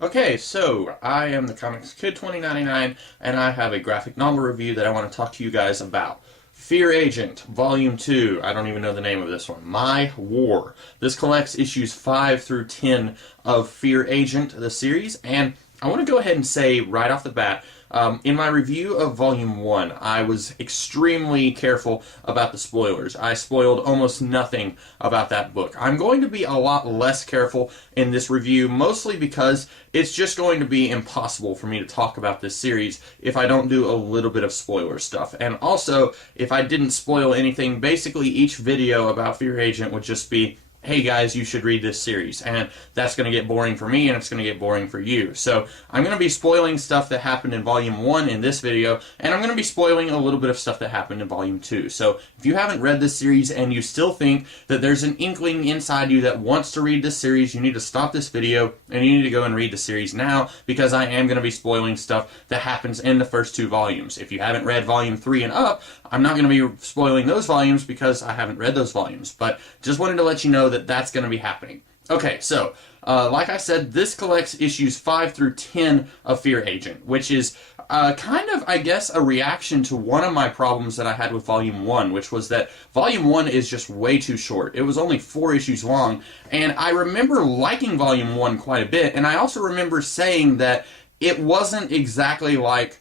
Okay, so I am the Comics Kid 2099, and I have a graphic novel review that I want to talk to you guys about. Fear Agent, Volume 2. I don't even know the name of this one. My War. This collects issues 5 through 10 of Fear Agent, the series, and I want to go ahead and say right off the bat, in my review of Volume 1, I was extremely careful about the spoilers. I spoiled almost nothing about that book. I'm going to be a lot less careful in this review, mostly because it's just going to be impossible for me to talk about this series if I don't do a little bit of spoiler stuff. And also, if I didn't spoil anything, basically each video about Fear Agent would just be, hey guys, you should read this series, and that's going to get boring for me and it's going to get boring for you. So I'm going to be spoiling stuff that happened in Volume 1 in this video, and I'm going to be spoiling a little bit of stuff that happened in Volume 2. So if you haven't read this series and you still think that there's an inkling inside you that wants to read this series, you need to stop this video and you need to go and read the series now, because I am going to be spoiling stuff that happens in the first two volumes. If you haven't read Volume 3 and up, I'm not going to be spoiling those volumes because I haven't read those volumes, but just wanted to let you know that that's going to be happening. Okay, so, like I said, this collects issues 5 through 10 of Fear Agent, which is kind of, I guess, a reaction to one of my problems that I had with Volume 1, which was that Volume 1 is just way too short. It was only 4 issues long, and I remember liking Volume 1 quite a bit, and I also remember saying that it wasn't exactly like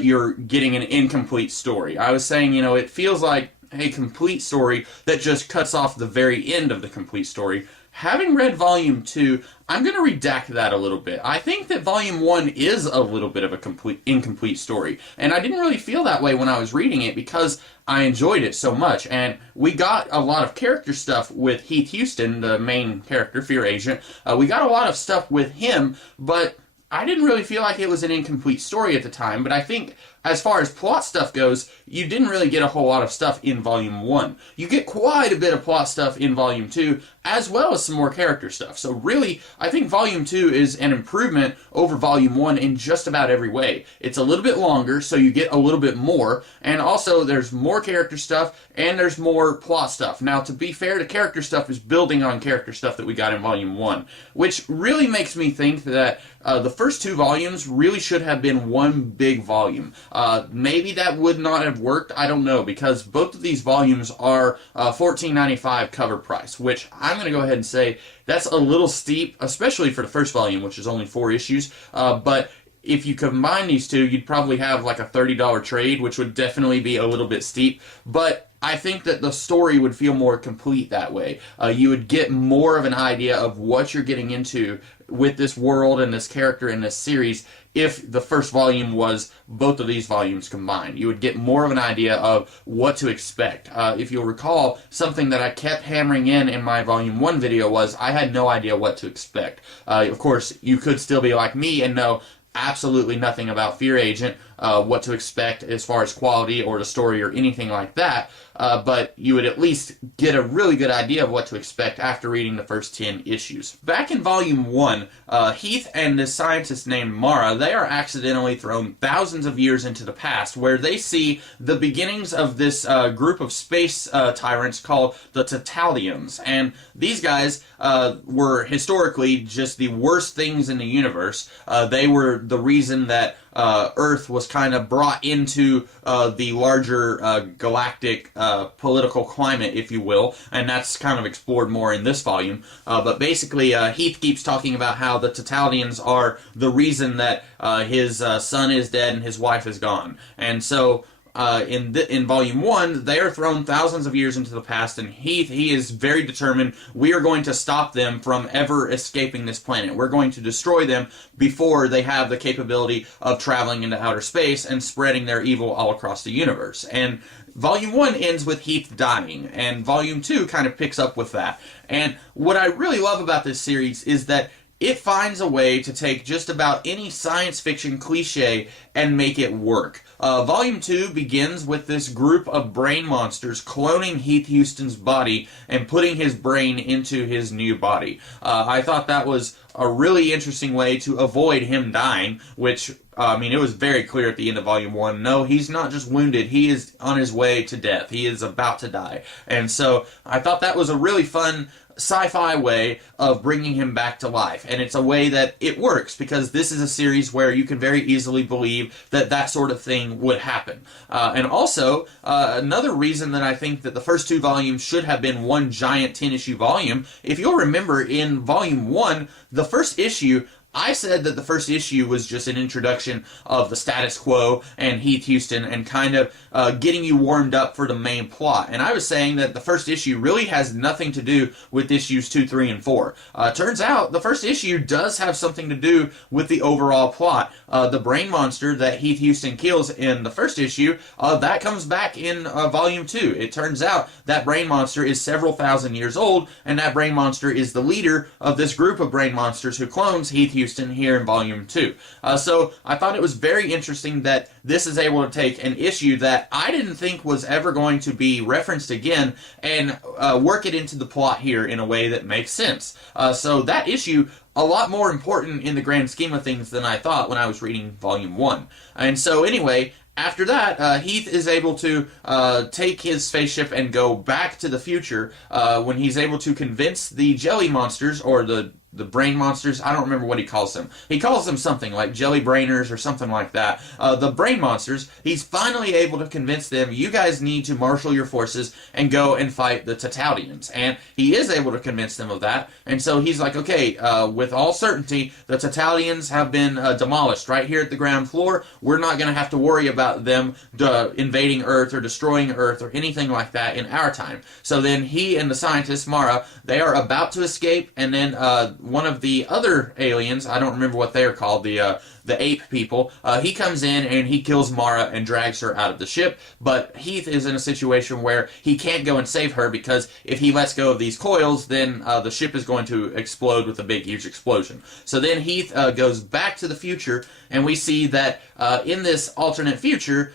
you're getting an incomplete story. I was saying, you know, it feels like a complete story that just cuts off the very end of the complete story. Having read Volume 2, I'm going to redact that a little bit. I think that Volume 1 is a little bit of a incomplete story, and I didn't really feel that way when I was reading it because I enjoyed it so much, and we got a lot of character stuff with Heath Huston, the main character, Fear Agent. We got a lot of stuff with him, but I didn't really feel like it was an incomplete story at the time, but I think as far as plot stuff goes, you didn't really get a whole lot of stuff in Volume 1. You get quite a bit of plot stuff in Volume 2, as well as some more character stuff. So really, I think Volume 2 is an improvement over Volume 1 in just about every way. It's a little bit longer, so you get a little bit more, and also there's more character stuff, and there's more plot stuff. Now, to be fair, the character stuff is building on character stuff that we got in Volume 1, which really makes me think that the first two volumes really should have been one big volume. Maybe that would not have worked, I don't know, because both of these volumes are $14.95 cover price, which I'm going to go ahead and say that's a little steep, especially for the first volume, which is only 4 issues, but if you combine these two, you'd probably have like a $30 trade, which would definitely be a little bit steep, but I think that the story would feel more complete that way. You would get more of an idea of what you're getting into with this world and this character in this series if the first volume was both of these volumes combined. You would get more of an idea of what to expect. If you'll recall, something that I kept hammering in my Volume 1 video was I had no idea what to expect. Of course, you could still be like me and know absolutely nothing about Fear Agent, what to expect as far as quality or the story or anything like that, but you would at least get a really good idea of what to expect after reading the first 10 issues. Back in Volume 1, Heath and this scientist named Mara, they are accidentally thrown thousands of years into the past, where they see the beginnings of this group of space tyrants called the Tatalians, and these guys were historically just the worst things in the universe. They were the reason that Earth was kind of brought into the larger galactic political climate, if you will, and that's kind of explored more in this volume. But basically, Heath keeps talking about how the Tatalians are the reason that his son is dead and his wife is gone. And so in Volume 1, they are thrown thousands of years into the past, and he is very determined, we are going to stop them from ever escaping this planet. We're going to destroy them before they have the capability of traveling into outer space and spreading their evil all across the universe. And Volume 1 ends with Heath dying, and Volume 2 kind of picks up with that. And what I really love about this series is that it finds a way to take just about any science fiction cliche and make it work. Volume 2 begins with this group of brain monsters cloning Heath Huston's body and putting his brain into his new body. I thought that was a really interesting way to avoid him dying, which I mean, it was very clear at the end of Volume 1, no, he's not just wounded, he is on his way to death. He is about to die. And so I thought that was a really fun sci-fi way of bringing him back to life, and it's a way that it works because this is a series where you can very easily believe that that sort of thing would happen. And also, another reason that I think that the first 2 volumes should have been one giant 10-issue volume, if you'll remember in Volume 1, the first issue, I said that the first issue was just an introduction of the status quo and Heath Huston and kind of getting you warmed up for the main plot. And I was saying that the first issue really has nothing to do with issues 2, 3, and 4. Turns out the first issue does have something to do with the overall plot. The brain monster that Heath Huston kills in the first issue, that comes back in Volume 2. It turns out that brain monster is several thousand years old, and that brain monster is the leader of this group of brain monsters who clones Heath Huston here in Volume 2. So I thought it was very interesting that this is able to take an issue that I didn't think was ever going to be referenced again and work it into the plot here in a way that makes sense. So that issue, a lot more important in the grand scheme of things than I thought when I was reading Volume 1. And so anyway, after that, Heath is able to take his spaceship and go back to the future when he's able to convince the jelly monsters, or the brain monsters. I don't remember what he calls them. He calls them something like jelly brainers or something like that. The brain monsters, he's finally able to convince them, you guys need to marshal your forces and go and fight the Tataudians. And he is able to convince them of that. And so he's like, okay, with all certainty, the Tataudians have been demolished right here at the ground floor. We're not going to have to worry about them invading Earth or destroying Earth or anything like that in our time. So then he and the scientist, Mara, they are about to escape, and then one of the other aliens, I don't remember what they're called, the ape people, he comes in and he kills Mara and drags her out of the ship, but Heath is in a situation where he can't go and save her because if he lets go of these coils, then the ship is going to explode with a big, huge explosion. So then Heath goes back to the future, and we see that in this alternate future,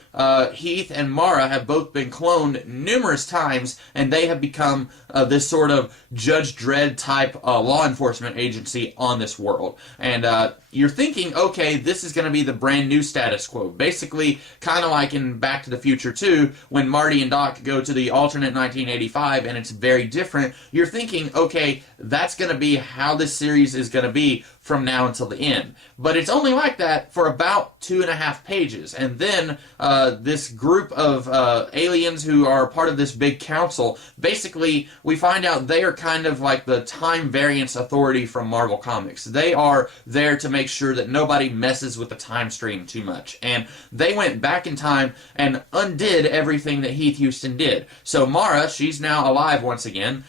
Heath and Mara have both been cloned numerous times, and they have become this sort of Judge Dredd type law enforcement agency on this world. And you're thinking, okay, this is going to be the brand new status quo. Basically, kind of like in Back to the Future 2, when Marty and Doc go to the alternate 1985 and it's very different, you're thinking, okay, that's going to be how this series is going to be from now until the end. But it's only like that for about 2.5 pages. And then this group of aliens who are part of this big council, basically, we find out they are kind of like the time variance authority from Marvel Comics. They are there to make sure that nobody messes with the time stream too much. And they went back in time and undid everything that Heath Huston did. So Mara, she's now alive once again.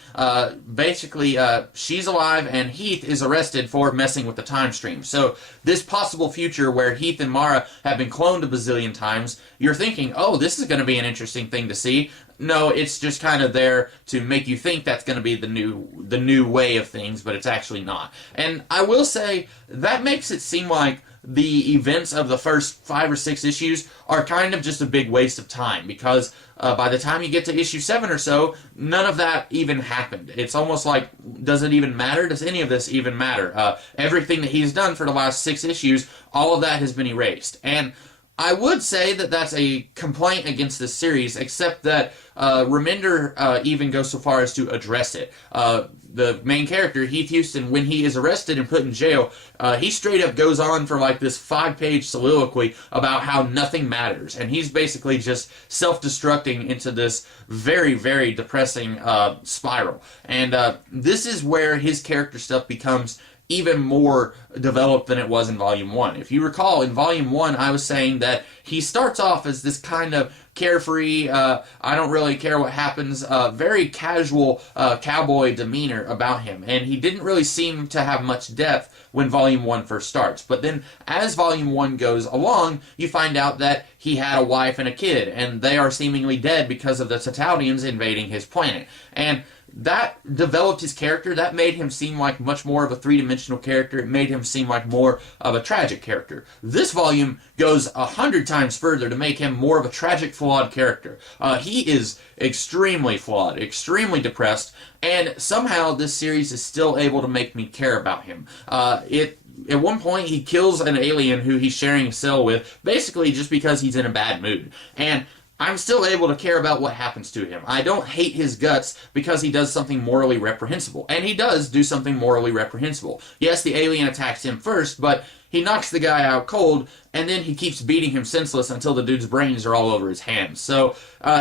Basically, she's alive, and Heath is arrested for messing with the time stream. So this possible future where Heath and Mara have been cloned a bazillion times, you're thinking, oh, this is going to be an interesting thing to see. No, it's just kind of there to make you think that's going to be the new way of things, but it's actually not. And I will say that makes it seem like the events of the first 5 or 6 issues are kind of just a big waste of time, because by the time you get to issue 7 or so, none of that even happened. It's almost like, does it even matter? Does any of this even matter? Everything that he's done for the last 6 issues, all of that has been erased. And I would say that that's a complaint against this series, except that Remender even goes so far as to address it. The main character, Heath Huston, when he is arrested and put in jail, he straight up goes on for like this 5-page soliloquy about how nothing matters. And he's basically just self-destructing into this very, very depressing spiral. And this is where his character stuff becomes even more developed than it was in Volume 1. If you recall, in Volume 1, I was saying that he starts off as this kind of carefree, I don't really care what happens, very casual cowboy demeanor about him. And he didn't really seem to have much depth when Volume 1 first starts. But then, as Volume 1 goes along, you find out that he had a wife and a kid, and they are seemingly dead because of the Tataudians invading his planet. And that developed his character. That made him seem like much more of a three-dimensional character. It made him seem like more of a tragic character. This volume goes 100 times further to make him more of a tragic, flawed character. He is extremely flawed, extremely depressed, and somehow this series is still able to make me care about him. at one point, he kills an alien who he's sharing a cell with, basically just because he's in a bad mood. And I'm still able to care about what happens to him. I don't hate his guts because he does something morally reprehensible. And he does do something morally reprehensible. Yes, the alien attacks him first, but he knocks the guy out cold, and then he keeps beating him senseless until the dude's brains are all over his hands. So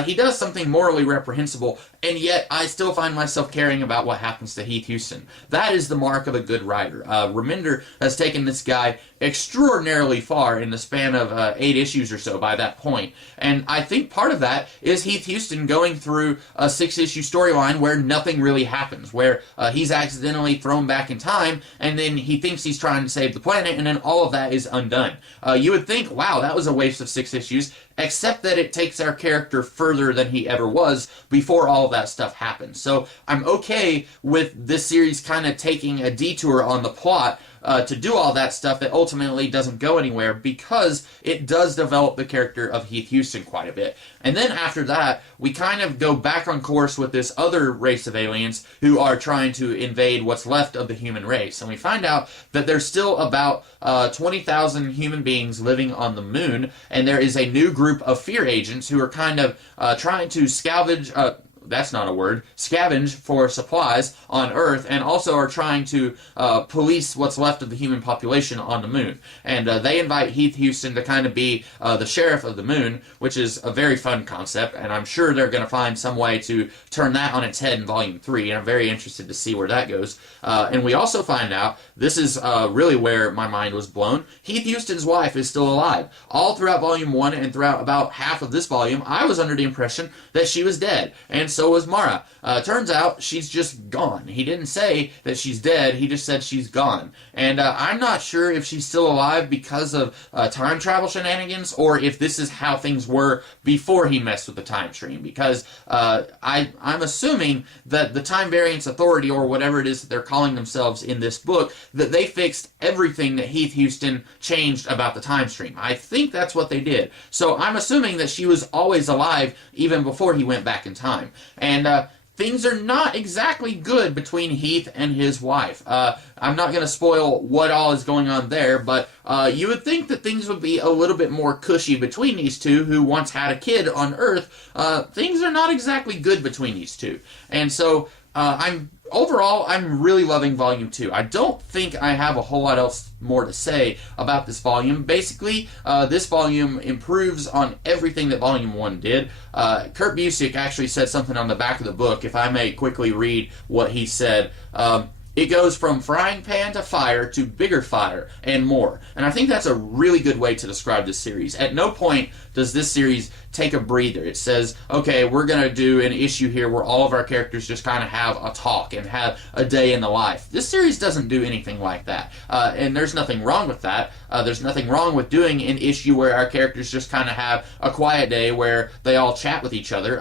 he does something morally reprehensible, and yet I still find myself caring about what happens to Heath Huston. That is the mark of a good writer. Remender has taken this guy extraordinarily far in the span of 8 issues or so by that point. And I think part of that is Heath Huston going through a 6-issue storyline where nothing really happens, where he's accidentally thrown back in time, and then he thinks he's trying to save the planet, and then all of that is undone. You would think, wow, that was a waste of 6 issues, except that it takes our character further than he ever was before all of that stuff happened. So I'm okay with this series kind of taking a detour on the plot to do all that stuff that ultimately doesn't go anywhere, because it does develop the character of Heath Huston quite a bit. And then after that, we kind of go back on course with this other race of aliens who are trying to invade what's left of the human race. And we find out that there's still about 20,000 human beings living on the moon, and there is a new group of fear agents who are kind of trying to scavenge for supplies on Earth, and also are trying to police what's left of the human population on the moon. And they invite Heath Huston to kind of be the sheriff of the moon, which is a very fun concept, and I'm sure they're going to find some way to turn that on its head in Volume 3, and I'm very interested to see where that goes. And we also find out, this is really where my mind was blown, Heath Huston's wife is still alive. All throughout Volume 1 and throughout about half of this volume, I was under the impression that she was dead, and so was Mara. Turns out she's just gone. He didn't say that she's dead, he just said she's gone. And I'm not sure if she's still alive because of time travel shenanigans, or if this is how things were before he messed with the time stream, because I'm assuming that the Time Variance Authority, or whatever it is that they're calling themselves in this book, that they fixed everything that Heath Huston changed about the time stream. I think that's what they did. So I'm assuming that she was always alive even before he went back in time. And things are not exactly good between Heath and his wife. I'm not going to spoil what all is going on there, but you would think that things would be a little bit more cushy between these two, who once had a kid on Earth. Things are not exactly good between these two. And so Overall, I'm really loving Volume 2. I don't think I have a whole lot else more to say about this volume. Basically, this volume improves on everything that Volume 1 did. Kurt Busiek actually said something on the back of the book, if I may quickly read what he said. It goes from frying pan to fire to bigger fire and more. And I think that's a really good way to describe this series. At no point does this series take a breather. It says, okay, we're going to do an issue here where all of our characters just kind of have a talk and have a day in the life. This series doesn't do anything like that. And there's nothing wrong with that. There's nothing wrong with doing an issue where our characters just kind of have a quiet day where they all chat with each other.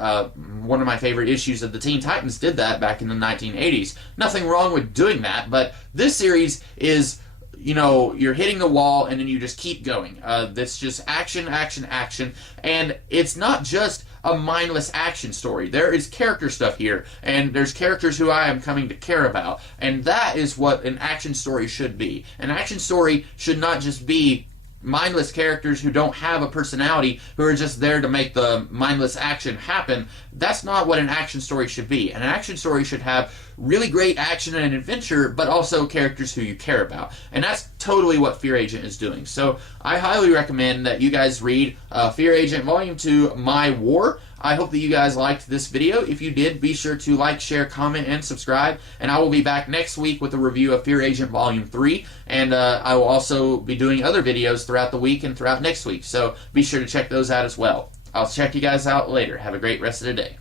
One of my favorite issues of the Teen Titans did that back in the 1980s. Nothing wrong with doing that, but this series is, you know, you're hitting the wall and then you just keep going. That's just action, action, action. And it's not just a mindless action story. There is character stuff here, and there's characters who I am coming to care about. And that is what an action story should be. An action story should not just be mindless characters who don't have a personality, who are just there to make the mindless action happen. That's not what an action story should be. An action story should have really great action and adventure, but also characters who you care about. And that's totally what Fear Agent is doing. So I highly recommend that you guys read Fear Agent Volume 2, My War. I hope that you guys liked this video. If you did, be sure to like, share, comment, and subscribe. And I will be back next week with a review of Fear Agent Volume 3. And I will also be doing other videos throughout the week and throughout next week. So be sure to check those out as well. I'll check you guys out later. Have a great rest of the day.